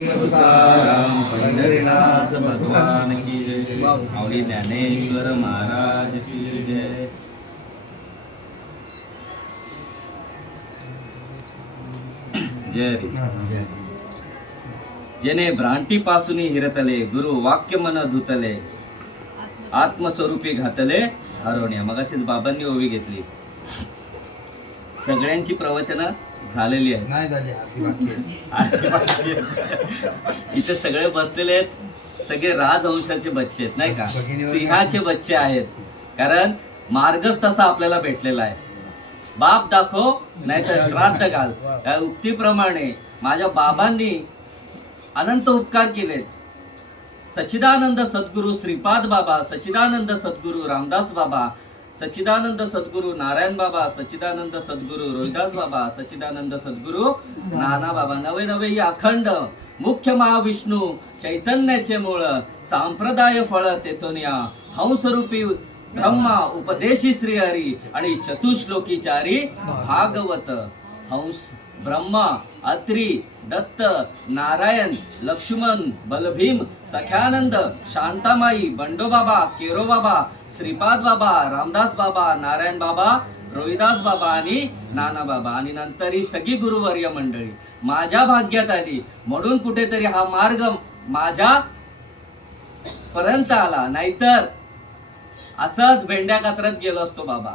तुकाराम पंढरीनाथ भगवान की जय. माऊली ज्ञानेश्वर महाराज की जय. जय रे. जेने भ्रांतीपासून हिरतले गुरु वाक्य मन धुतले आत्मस्वरूपी घातले हरवण्या. मगाशीच बाबांनी ओवी घेतली. सगळ्यांची प्रवचन झालेली आहे. नाही झाली इथे सगळे बसलेले आहेत. सगळे राजवंशाचे बच्चे आहेत नाही का, सिंहाचे बच्चे आहेत. कारण मार्गच तसा आपल्याला भेटलेला आहे. बाप दाखव नाहीतर श्राद्ध घाल या उक्तीप्रमाणे माझ्या बाबांनी अनंत उपकार केलेत. सच्चिदानंद सद्गुरू श्रीपाद बाबा, सच्चिदानंद सद्गुरू रामदास बाबा, सच्चिदानंद सद्गुरू नारायण बाबा, सच्चिदानंद सद्गुरू रोहिदास बाबा, सच्चिदानंद सद्गुरू नाना बाबा. नवे नवे अखंड मुख्य महाविष्णू चैतन्याचे मूळ संप्रदाय फळ तेथून या हंसरूपी ब्रह्मा उपदेशी श्रीहरी आणि चतुश्लोकी चारी भागवत. हंस ब्रह्मा अत्री दत्त नारायण लक्ष्मण बलभीम सख्यानंद शांतामाई बंडोबाबा केरोबाबा श्रीपाद बाबा रामदास बाबा नारायण बाबा रोहिदास बाबा आणि नाना बाबा आणि नंतर ही सगळी गुरुवर्य मंडळी माझ्या भाग्यात आली. म्हणून कुठेतरी हा मार्ग माझ्या पर्यंत आला. नाहीतर असंच भेंड्या कात्रत गेलो असतो बाबा.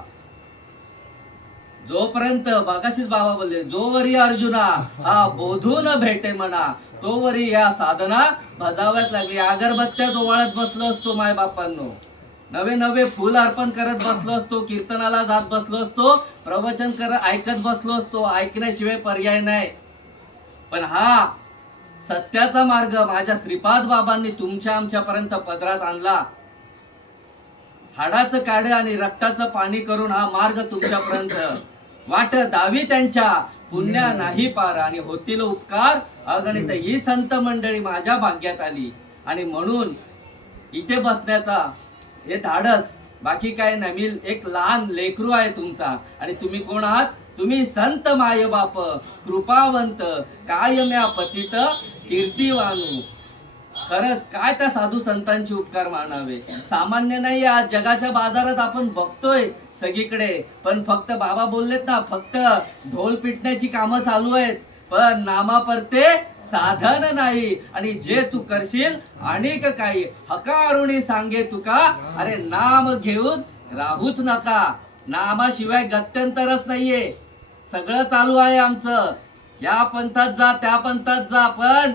जोपर्यंत बागाशीच बाबा बोलले जोवरी अर्जुना हा बोधून भेटे म्हणा तोवरी या साधना भजाव्यात लागली. अगरबत्त्या ओवाळत बसलो असतो माय बापांनो. नवे नवे फुल अर्पण करत बसलो असतो. कीर्तनाला जात बसलो असतो. प्रवचन करत ऐकत बसलो असतो. ऐकण्याशिवाय पर्याय नाही. पण हा सत्याचा मार्ग माझ्या श्रीपाद बाबांनी तुमच्या आमच्यापर्यंत पदरात आणला. हाडाचं काढ आणि रक्ताचं पाणी करून हा मार्ग तुमच्यापर्यंत वाट दावी त्यांच्या पुण्या नाही पार आणि होतील उपकार अगणित. ही संत मंडळी माझ्या भाग्यात आली आणि म्हणून इथे बसण्याचा हे धाडस बाकी काय नाही. मी एक लहान लेकरू आहे तुमचा आणि तुम्ही कोण आहात? तुम्ही संत माय बाप कृपावंत कायम्या पतित कीर्तिवानू. खरंच काय त्या साधू संतांचे उपकार मानावे. सामान्य नाही. आज जगाच्या बाजारात आपण बघतोय सगळीकडे. पण फक्त बाबा बोललेत ना फक्त ढोल पिटण्याची कामं चालू आहेत. पण नामापरते साधन नाही. आणि जे तू करशील अनेक काही हकारुणी सांगे तुका. अरे नाम घेऊन राहूच नका. नामाशिवाय गत्यंतरच नाहीये. सगळं चालू आहे आमचं. या पंथात जा त्या पंथात जा. पण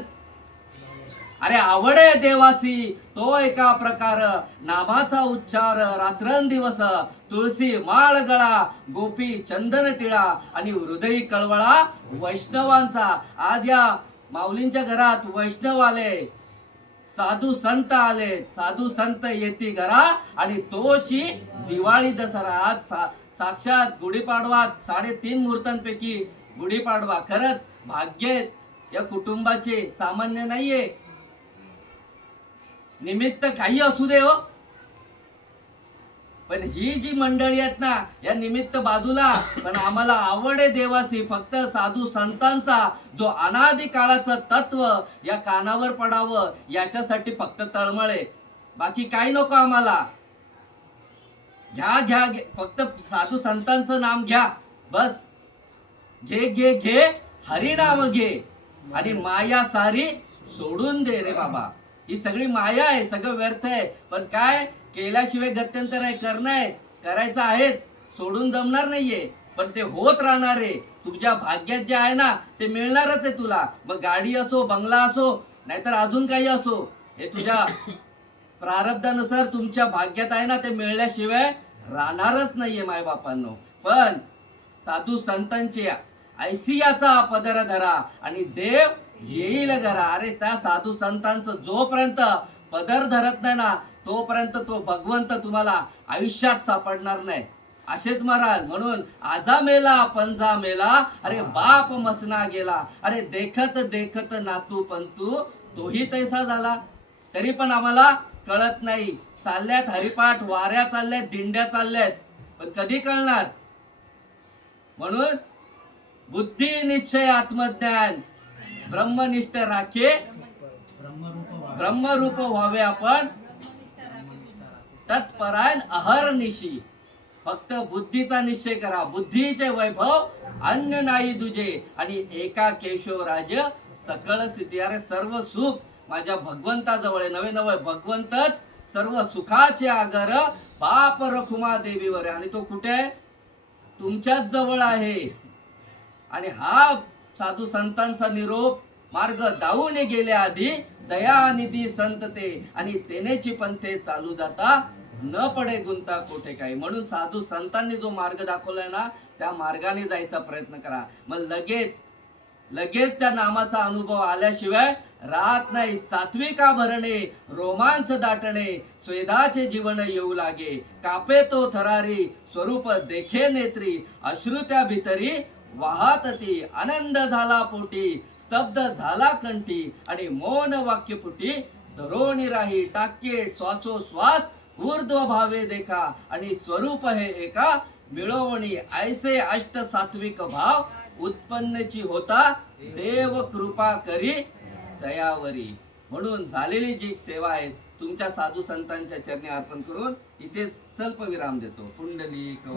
अरे आवडे देवासी तो एका प्रकार नामाचा उच्चार रात्रंदिवस तुळशी माळ गळा गोपी चंदन टिळा आणि हृदयी कळवळा वैष्णवांचा. आज या माऊलींच्या घरात वैष्णव आले, साधू संत आले. साधू संत येती घरा आणि तोची दिवाळी दसरा. आज साक्षात गुढीपाडवा 3.5 मुहूर्तांपैकी गुढीपाडवा. खरंच भाग्य या कुटुंबाचे सामान्य नाहीये. निमित्त काही असू दे हो, पण ही जी मंडळी आहेत ना या निमित्त बाजूला. पण आम्हाला आवड आहे देवासी. फक्त साधू संतांचा जो अनादी काळाचं तत्व या कानावर पडावं याच्यासाठी फक्त तळमळे. बाकी काही नको आम्हाला. घ्या घ्या फक्त साधू संतांचं नाम घ्या बस. घे घे घे हरिनाम घे आणि माया सारी सोडून दे रे बाबा. ही सगळी माया आहे. सगळं व्यर्थ आहे. पण काय केल्याशिवाय गत्यंतर आहे. करणं आहे, करायचं आहेच. सोडून जमणार नाहीये. पण ते होत राहणार आहे. तुझ्या भाग्यात जे आहे ना ते मिळणारच आहे तुला. मग गाडी असो बंगला असो नाहीतर अजून काही असो हे तुझ्या प्रारब्धानुसार तुमच्या भाग्यात आहे ना ते मिळल्याशिवाय राहणारच नाहीये माय बापांनो. पण साधू संतांची ऐसियाचा पदर धरा आणि देव येईल घरा. अरे त्या साधू संतांचं जोपर्यंत पदर धरत नाही ना तोपर्यंत तो भगवंत तुम्हाला आयुष्यात सापडणार नाही. असेच महाराज. म्हणून आजा मेला पंजा मेला अरे बाप मसना गेला. अरे देखत देखत नातू पंतू तोही तैसा झाला. तरी पण आम्हाला कळत नाही. चालल्यात हरिपाठ वाऱ्या चालल्यात दिंड्या चालल्यात पण कधी कळणार. म्हणून बुद्धी निश्चय आत्मज्ञान ब्रह्मनिष्ठ राखे ब्रह्मरूप व्हावे आपण तत्परायण अहर्निशी. फक्त बुद्धीचा निश्चय करा, बुद्धीचे वैभव अन्य नाही दुजे, आणि एका केशवराज सकळ सिद्धी. अरे सर्व सुख माझ्या भगवंताजवळ आहे. नवे नवे भगवंतच सर्व सुखाचे आगर बाप रखुमा देवीवर आहे. आणि तो कुठे आहे? तुमच्याच जवळ आहे. आणि हा साधू संतांचा निरोप मार्ग दावून गेले आधी दयानिधी संत ते, आणि तेनेची पंथे चालू जाता न पडे गुंता कोठे काही. म्हणून साधू संतांनी जो मार्ग दाखवलाय ना, त्या मार्गाने जायचा प्रयत्न करा. मग लगेच त्या नामाचा अनुभव आल्याशिवाय राहत नाही. सात्विका भरणे, रोमांच दाटणे, स्वेदाचे जीवन येऊ लागे. कापे तो थरारी, स्वरूप देखे नेत्री, अश्रुत्या भितरी वाहत ती. आनंद झाला पोटी, स्तब्ध झाला कंठी, आणि मौन वाक्य फुटी धरोणी राही. टाके श्वासोश्वास ऊर्ध्व भावे देखा, आणि स्वरूप हे एका मिळवणी. ऐसे अष्ट सात्विक भाव उत्पन्नची होता, देव कृपा करी दयावरी. म्हणून झालेली जी सेवा आहे तुमच्या साधू संतांच्या चरणी अर्पण करून इथेच स्वल्प विराम देतो. पुंडलिक